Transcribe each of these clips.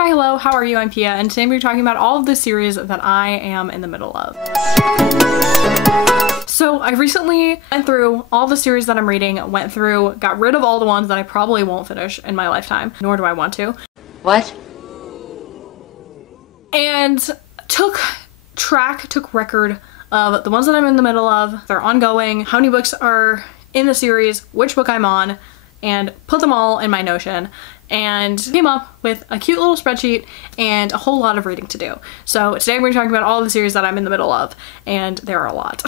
hi, hello, how are you? I'm Pia, and today we're talking about all of the series that I am in the middle of. So I recently went through all the series that I'm reading, got rid of all the ones that I probably won't finish in my lifetime, nor do I want to. What? And took record of the ones that I'm in the middle of, they're ongoing, how many books are in the series, which book I'm on, and put them all in my Notion, and came up with a cute little spreadsheet and a whole lot of reading to do. So today we're talking about all the series that I'm in the middle of, and there are a lot.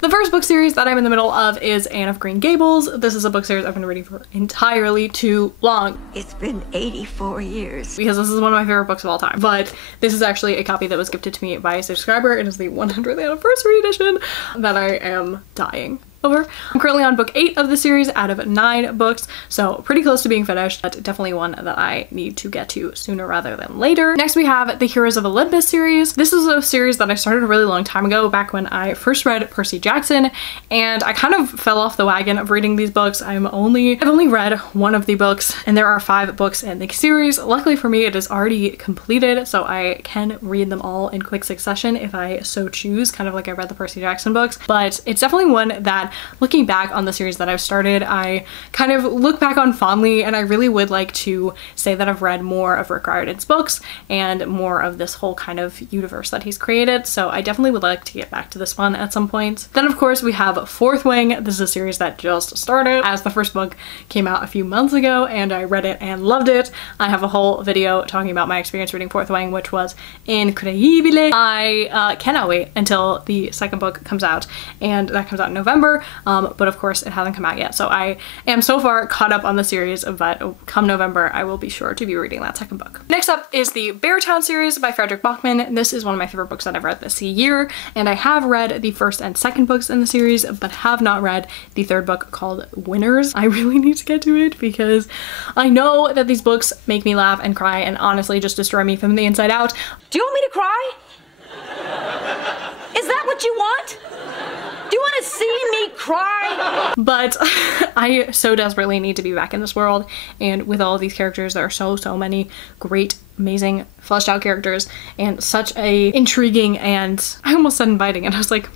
The first book series that I'm in the middle of is Anne of Green Gables. This is a book series I've been reading for entirely too long. It's been 84 years. Because this is one of my favorite books of all time. But this is actually a copy that was gifted to me by a subscriber. It is the 100th anniversary edition that I am dying over. I'm currently on book 8 of the series out of 9 books, so pretty close to being finished, but definitely one that I need to get to sooner rather than later. Next we have the Heroes of Olympus series. This is a series that I started a really long time ago, back when I first read Percy Jackson, and I kind of fell off the wagon of reading these books. I've only read one of the books, and there are 5 books in the series. Luckily for me, it is already completed, so I can read them all in quick succession if I so choose, kind of like I read the Percy Jackson books. But it's definitely one that, looking back on the series that I've started, I kind of look back on fondly, and I really would like to say that I've read more of Rick Riordan's books and more of this whole kind of universe that he's created, so I definitely would like to get back to this one at some point. Then of course we have Fourth Wing. This is a series that just started, as the first book came out a few months ago, and I read it and loved it. I have a whole video talking about my experience reading Fourth Wing, which was incredibile. I cannot wait until the second book comes out, and that comes out in November. But of course it hasn't come out yet, so I am so far caught up on the series, but come November I will be sure to be reading that second book. Next up is the Beartown series by Frederick Bachman. This is one of my favorite books that I've read this year, and I have read the first and second books in the series, but have not read the third book called Winners. I really need to get to it because I know that these books make me laugh and cry and honestly just destroy me from the inside out. Do you want me to cry? Is that what you want? Do you want to see me cry? But I so desperately need to be back in this world, and with all of these characters, there are so many great, amazing, fleshed out characters, and such a intriguing and, I almost said inviting, and I was like,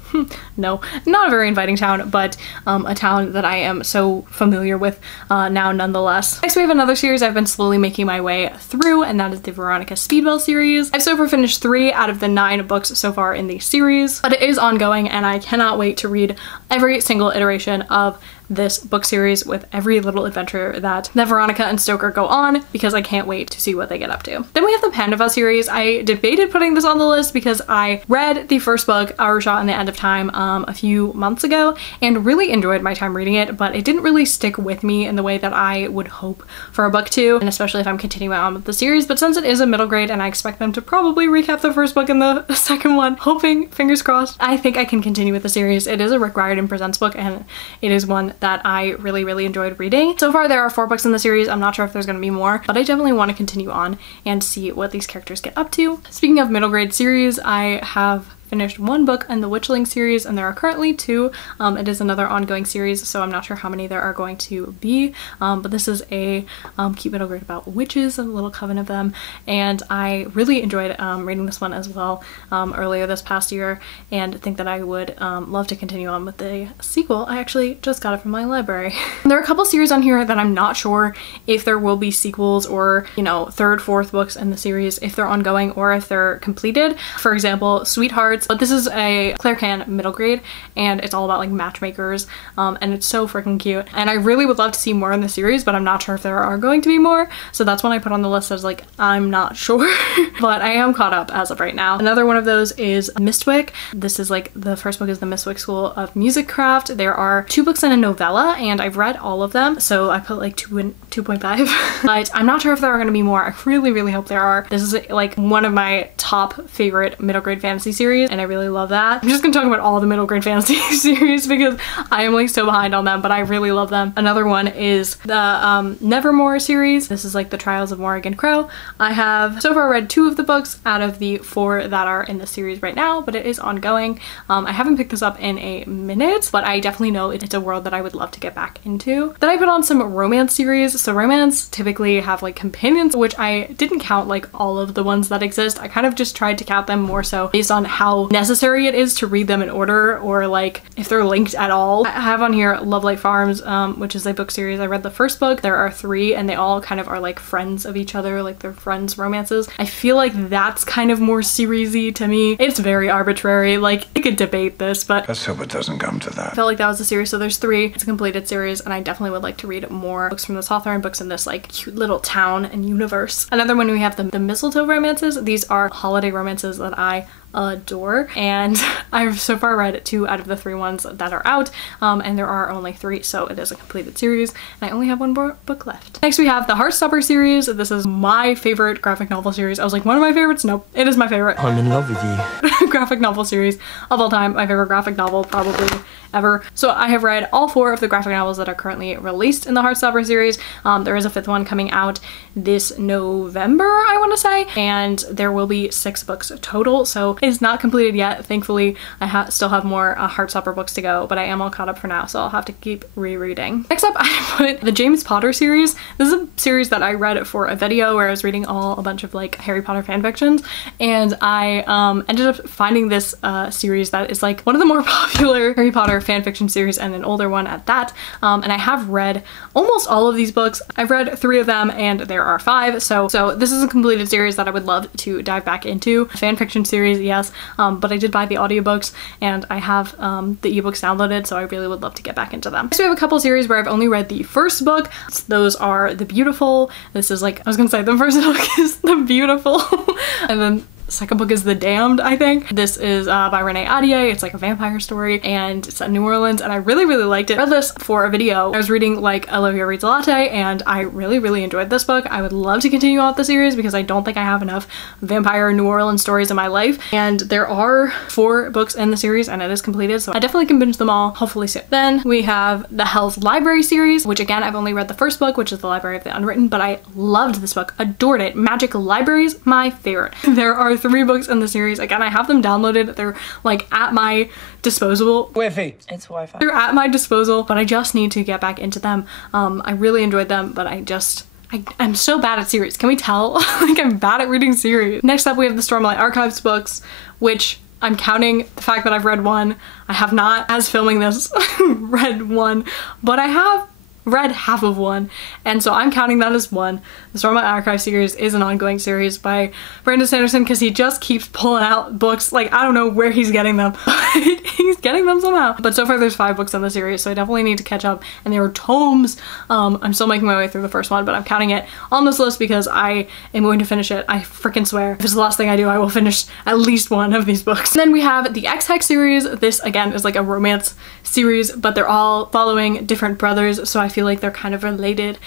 no, not a very inviting town, but a town that I am so familiar with now nonetheless. Next we have another series I've been slowly making my way through, and that is the Veronica Speedwell series. I've so far finished 3 out of the 9 books so far in the series, but it is ongoing, and I cannot wait to read every single iteration of this book series with every little adventure that Veronica and Stoker go on, because I can't wait to see what they get up to. Then we have the Pango series. I debated putting this on the list because I read the first book, Our Shot in the End of Time, a few months ago, and really enjoyed my time reading it, but it didn't really stick with me in the way that I would hope for a book to, and especially if I'm continuing on with the series. But since it is a middle grade and I expect them to probably recap the first book and the second one, hoping, fingers crossed, I think I can continue with the series. It is a Rick Riordan Presents book, and it is one that I really enjoyed reading. So far there are 4 books in the series. I'm not sure if there's gonna be more, but I definitely want to continue on and see what these characters get up to. Speaking of middle grade series, I have finished 1 book in the Witchling series, and there are currently 2. It is another ongoing series, so I'm not sure how many there are going to be, but this is a cute middle grade about witches, a little coven of them, and I really enjoyed reading this one as well earlier this past year, and think that I would love to continue on with the sequel. I actually just got it from my library. There are a couple series on here that I'm not sure if there will be sequels or, you know, 3rd, 4th books in the series, if they're ongoing or if they're completed. For example, Sweethearts. But this is a Claire Can middle grade, and it's all about like matchmakers, and it's so freaking cute, and I really would love to see more in the series, but I'm not sure if there are going to be more, so that's one I put on the list as like, I'm not sure. But I am caught up as of right now. Another one of those is Mistwick. This is like, the first book is the Mistwick School of Music Craft. There are 2 books and a novella, and I've read all of them, so I put like 2 and 2.5. But I'm not sure if there are going to be more. I really hope there are. This is like one of my top favorite middle grade fantasy series, series, and I really love that. I'm just gonna talk about all the middle grade fantasy series because I am like so behind on them, but I really love them. Another one is the Nevermore series. This is like the Trials of Morrigan Crow. I have so far read 2 of the books out of the 4 that are in the series right now, but it is ongoing. I haven't picked this up in a minute, but I definitely know it's a world that I would love to get back into. Then I put on some romance series. So romance typically have like companions, which I didn't count like all of the ones that exist. I kind of just tried to count them more so based on how necessary it is to read them in order, or like if they're linked at all. I have on here Love Light Farms, which is a book series. I read the first book. There are 3 and they all kind of are like friends of each other, like they're friends romances. I feel like that's kind of more seriesy to me. It's very arbitrary. Like you could debate this, but let's hope it doesn't come to that. I felt like that was a series. So there's 3. It's a completed series, and I definitely would like to read more books from this author and books in this like cute little town and universe. Another one, we have the mistletoe romances. These are holiday romances that I adore, and I've so far read 2 out of the 3 ones that are out, and there are only 3, so it is a completed series, and I only have 1 book left. Next we have the Heartstopper series. This is my favorite graphic novel series. I was like, one of my favorites? Nope, it is my favorite. I'm in love with you. Graphic novel series of all time. My favorite graphic novel probably ever. So I have read all 4 of the graphic novels that are currently released in the Heartstopper series. There is a 5th one coming out this November, I want to say, and there will be 6 books total, so it's not completed yet. Thankfully, I still have more Heartstopper books to go, but I am all caught up for now, so I'll have to keep rereading. Next up, I put the James Potter series. This is a series that I read for a video where I was reading a bunch of like Harry Potter fanfictions, and I ended up finding this series that is like one of the more popular Harry Potter fanfiction series, and an older one at that. And I have read almost all of these books. I've read 3 of them, and there are 5. So this is a completed series that I would love to dive back into. Fanfiction series, yes, but I did buy the audiobooks, and I have the ebooks downloaded, so I really would love to get back into them. Next we have a couple series where I've only read the first book. Those are The Beautiful. This is like, I was gonna say the first book is The Beautiful, and then second book is The Damned, I think. This is by Renee Ahdieh. It's like a vampire story, and it's set in New Orleans, and I really liked it. I read this for a video. I was reading like Olivia Reads a Latte, and I really enjoyed this book. I would love to continue on with the series because I don't think I have enough vampire New Orleans stories in my life, and there are 4 books in the series, and it is completed, so I definitely can binge them all, hopefully soon. Then we have the Hell's Library series, which again, I've only read the first book, which is The Library of the Unwritten, but I loved this book, adored it. Magic Libraries, my favorite. There are 3 books in the series. Again, I have them downloaded. They're like at my disposal. Wi-Fi. It's Wi-Fi. They're at my disposal, but I just need to get back into them. I really enjoyed them, but I'm so bad at series. Can we tell? Like, I'm bad at reading series. Next up, we have the Stormlight Archives books, which I'm counting the fact that I've read 1. I have not, as filming this, read 1, but I have read half of 1, and so I'm counting that as 1. The Stormlight Archive series is an ongoing series by Brandon Sanderson because he just keeps pulling out books. Like, I don't know where he's getting them, but he's getting them somehow. But so far there's 5 books in the series, so I definitely need to catch up, and they were tomes. I'm still making my way through the first one, but I'm counting it on this list because I am going to finish it. I freaking swear. If it's the last thing I do, I will finish at least 1 of these books. And then we have the X-Hex series. This again is like a romance series, but they're all following different brothers, so I feel like they're kind of related.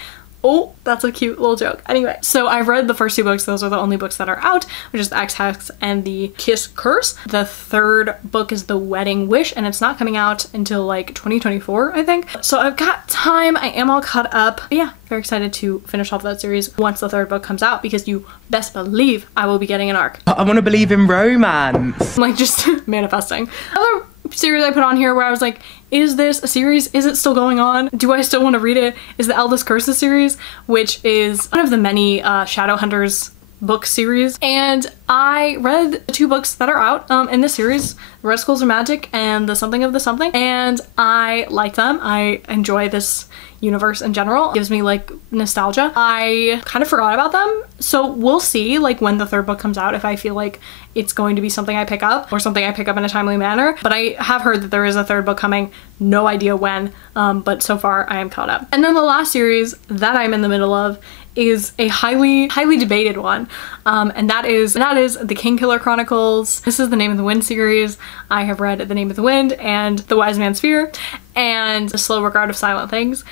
Oh, that's a cute little joke. Anyway, so I've read the first 2 books. Those are the only books that are out, which is the X-Hex and the Kiss Curse. The 3rd book is The Wedding Wish, and it's not coming out until like 2024, I think. So I've got time. I am all caught up. But yeah, very excited to finish off that series once the 3rd book comes out, because you best believe I will be getting an arc. I want to believe in romance. I'm like just manifesting. Another series I put on here where I was like, is this a series? Is it still going on? Do I still want to read it? Is the Eldest Curses series, which is one of the many Shadowhunters book series, and I read the 2 books that are out in this series, The Red Skulls of Magic and The Something of the Something, and I like them. I enjoy this universe in general. It gives me like nostalgia. I kind of forgot about them, so we'll see like when the 3rd book comes out if I feel like it's going to be something I pick up or something I pick up in a timely manner. But I have heard that there is a 3rd book coming, no idea when, but so far I am caught up. And then the last series that I'm in the middle of is a highly debated one, and that is the Kingkiller Chronicles. This is the Name of the Wind series. I have read The Name of the Wind and The Wise Man's Fear and The Slow Regard of Silent Things,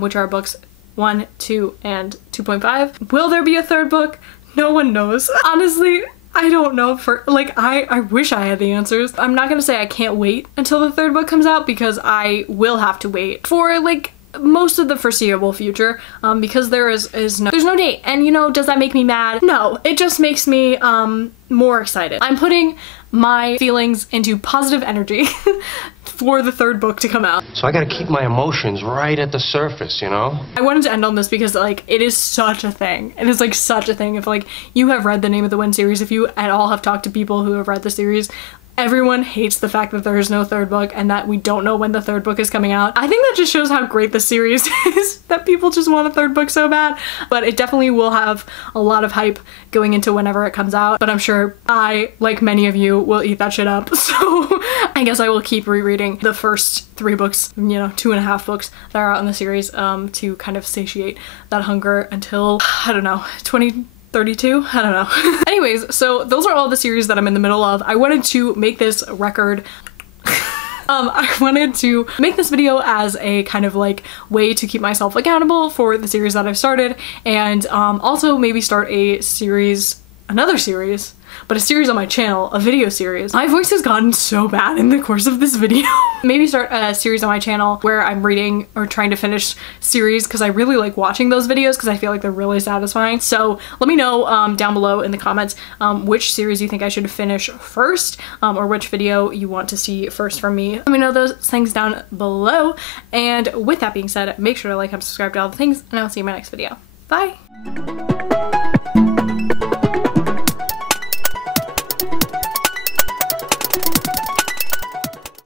which are books 1, 2, and 2.5. Will there be a 3rd book? No one knows. Honestly, I don't know for, like, I wish I had the answers. I'm not gonna say I can't wait until the third book comes out, because I will have to wait for like most of the foreseeable future, because there's no date. And you know, does that make me mad? No, it just makes me more excited. I'm putting my feelings into positive energy for the third book to come out. So I gotta keep my emotions right at the surface, you know? I wanted to end on this because like it is such a thing. It is like such a thing. If like you have read the Name of the Wind series, if you at all have talked to people who have read the series, everyone hates the fact that there is no third book and that we don't know when the third book is coming out. I think that just shows how great the series is, that people just want a third book so bad. But it definitely will have a lot of hype going into whenever it comes out. But I'm sure I, like many of you, will eat that shit up. So I guess I will keep rereading the first 3 books, you know, 2.5 books that are out in the series, to kind of satiate that hunger until, I don't know, 2032? I don't know. Anyways, so those are all the series that I'm in the middle of. I wanted to make this record I wanted to make this video as a kind of like way to keep myself accountable for the series that I've started, and also maybe start a series, another series, but a series on my channel, a video series. My voice has gotten so bad in the course of this video. Maybe start a series on my channel where I'm reading or trying to finish series, because I really like watching those videos because I feel like they're really satisfying. So let me know down below in the comments which series you think I should finish first, or which video you want to see first from me. Let me know those things down below. And with that being said, make sure to like and subscribe to all the things, and I'll see you in my next video. Bye!